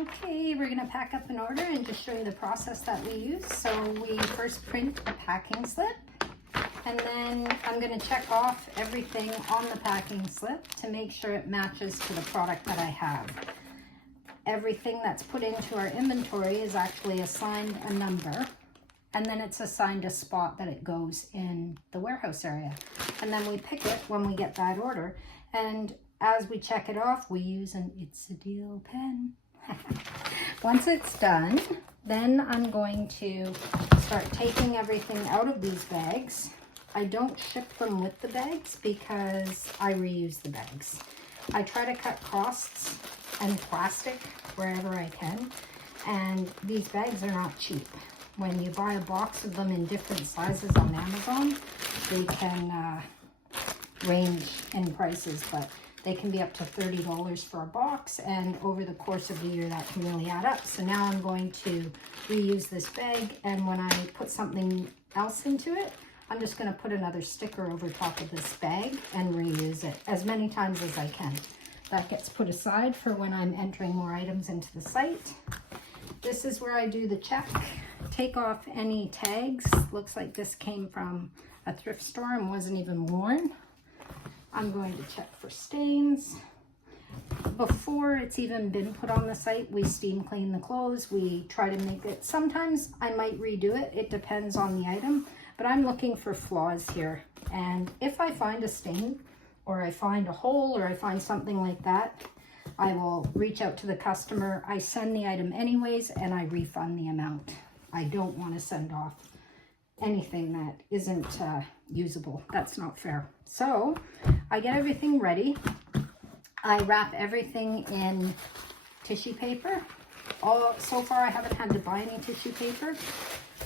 Okay, we're gonna pack up an order and just show you the process that we use. So we first print a packing slip, and then I'm gonna check off everything on the packing slip to make sure it matches to the product that I have. Everything that's put into our inventory is actually assigned a number, and then it's assigned a spot that it goes in the warehouse area. And then we pick it when we get that order. And as we check it off, we use an ItsADeal pen. Once it's done, then I'm going to start taking everything out of these bags. I don't ship them with the bags because I reuse the bags. I try to cut costs and plastic wherever I can, and these bags are not cheap. When you buy a box of them in different sizes on Amazon, they can range in prices, but they can be up to $30 for a box, and over the course of the year that can really add up. So now I'm going to reuse this bag, and when I put something else into it, I'm just going to put another sticker over top of this bag and reuse it as many times as I can. That gets put aside for when I'm entering more items into the site. This is where I do the check, take off any tags. Looks like this came from a thrift store and wasn't even worn. I'm going to check for stains. Before it's even been put on the site, we steam clean the clothes. We try to make it, sometimes I might redo it. It depends on the item, but I'm looking for flaws here. And if I find a stain, or I find a hole, or I find something like that, I will reach out to the customer. I send the item anyways, and I refund the amount. I don't want to send off anything that isn't usable. That's not fair. So I get everything ready. I wrap everything in tissue paper. So far I haven't had to buy any tissue paper.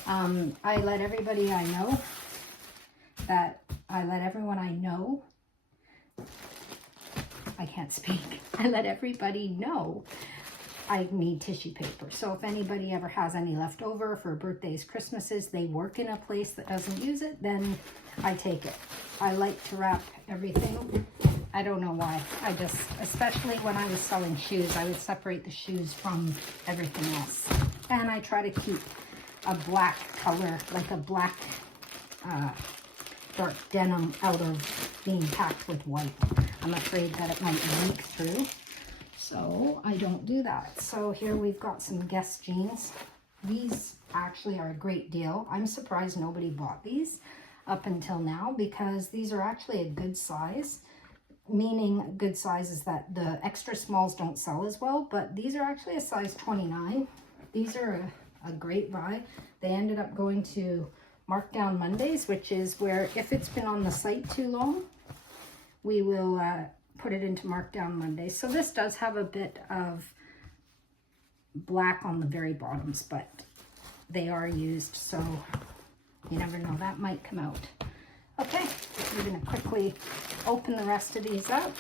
I let everybody I know I can't speak. I let everybody know I need tissue paper. So if anybody ever has any left over for birthdays, Christmases, they work in a place that doesn't use it, then I take it. I like to wrap everything. I don't know why. I just, especially when I was selling shoes, I would separate the shoes from everything else. And I try to keep a black color, like a black dark denim, out of being packed with white. I'm afraid that it might leak through, so I don't do that. So here we've got some Guess jeans. These actually are a great deal. I'm surprised nobody bought these up until now, because these are actually a good size. Meaning good size is that the extra smalls don't sell as well, but these are actually a size 29. These are a great buy. They ended up going to Markdown Mondays, which is where if it's been on the site too long, we will put it into Markdown Mondays. So this does have a bit of black on the very bottoms, but they are used, so you never know, that might come out. Okay, we're going to quickly open the rest of these up.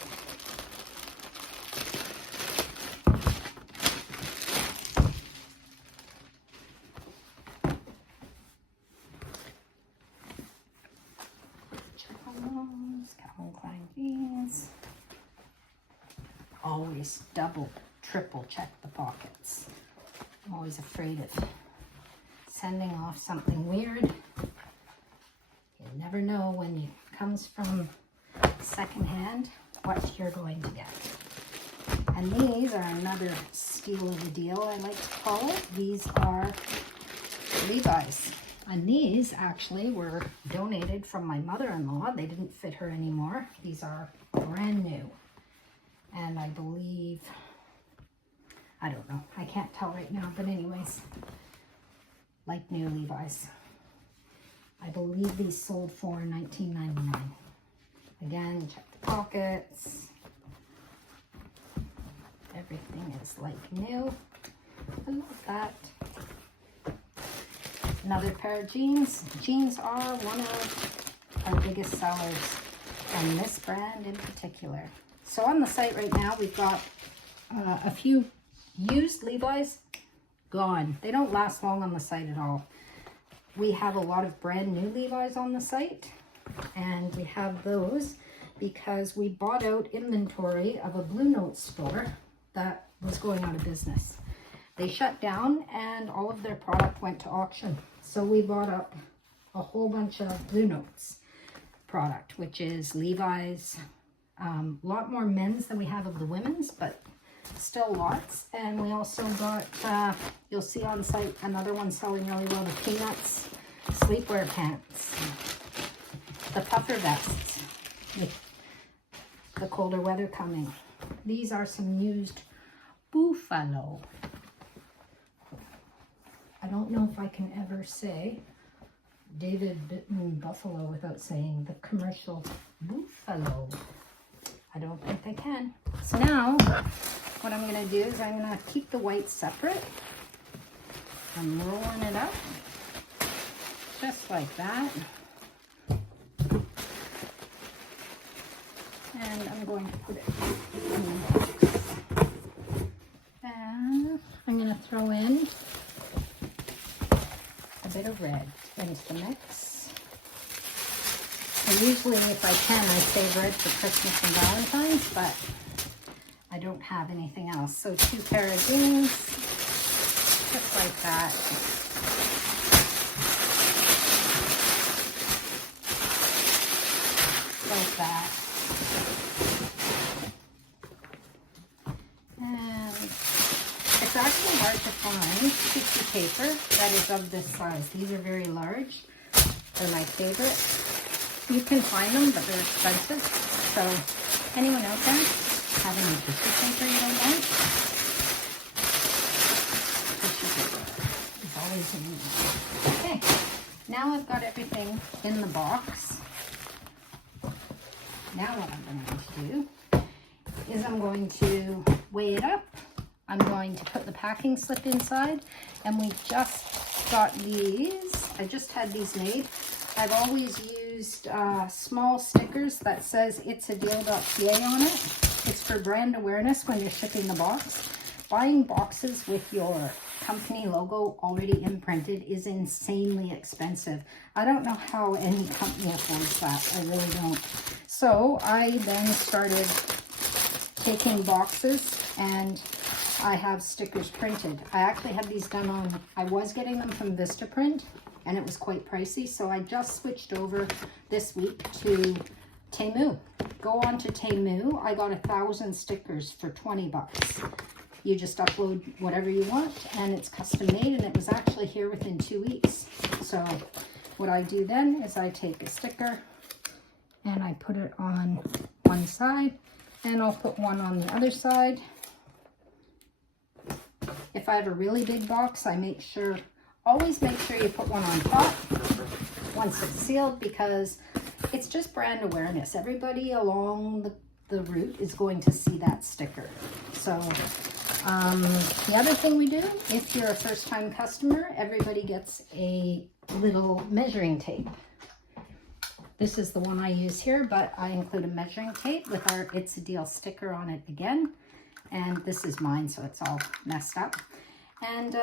Check on those, Calvin Klein jeans. Always double, triple check the pockets. I'm always afraid of sending off something weird. You never know when it comes from secondhand what you're going to get. And these are another steal of a deal, I like to call it. These are Levi's. And these actually were donated from my mother-in-law. They didn't fit her anymore. These are brand new. And I believe, I don't know, I can't tell right now, but anyways, like new Levi's. I believe these sold for $19.99. Again, check the pockets. Everything is like new. I love that. Another pair of jeans. Jeans are one of our biggest sellers, and this brand in particular. So on the site right now, we've got a few used Levi's gone. They don't last long on the site at all. We have a lot of brand new Levi's on the site, and we have those because we bought out inventory of a Blue Note store that was going out of business. they shut down and all of their product went to auction. So we bought up a whole bunch of Blue Notes product, which is Levi's. A lot more men's than we have of the women's, but still lots. And we also got, you'll see on site, another one selling really well, the Peanuts sleepwear pants, the puffer vests with the colder weather coming. These are some used Buffalo. I don't know if I can ever say David Bitten Buffalo without saying the commercial Buffalo. I don't think I can. So now what I'm going to do is I'm going to keep the white separate. I'm rolling it up just like that. And I'm going to put it in the box. And I'm going to throw in a bit of red into the mix. And usually if I can, I save red for Christmas and Valentine's, but I don't have anything else. So 2 pair of jeans, just like that. Like that. And it's actually hard to find tissue paper that is of this size. These are very large. They're my favorite. You can find them, but they're expensive. So anyone out there have any tissue paper you don't want? Tissue paper is always needed. Okay, now I've got everything in the box. Now what I'm going to do is I'm going to weigh it up. I'm going to put the packing slip inside, and we just got these. I just had these made. I've always used small stickers that says ItsADeal.ca on it. It's for brand awareness when you're shipping the box. Buying boxes with your company logo already imprinted is insanely expensive. I don't know how any company affords that. I really don't. So I then started taking boxes and I have stickers printed. I actually have these done on, I was getting them from Vistaprint and it was quite pricey. So I just switched over this week to Temu. Go on to Temu. I got 1,000 stickers for 20 bucks. You just upload whatever you want and it's custom made, and it was actually here within 2 weeks. So what I do then is I take a sticker and I put it on one side and I'll put one on the other side. If I have a really big box, I make sure, always make sure you put one on top once it's sealed, because it's just brand awareness. Everybody along the route is going to see that sticker. So the other thing we do, if you're a first-time customer, everybody gets a little measuring tape. This is the one I use here, but I include a measuring tape with our It's a Deal sticker on it again. And this is mine, so it's all messed up. And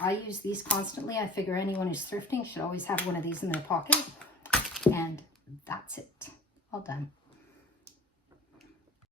I use these constantly. I figure anyone who's thrifting should always have one of these in their pocket. And that's it. All done.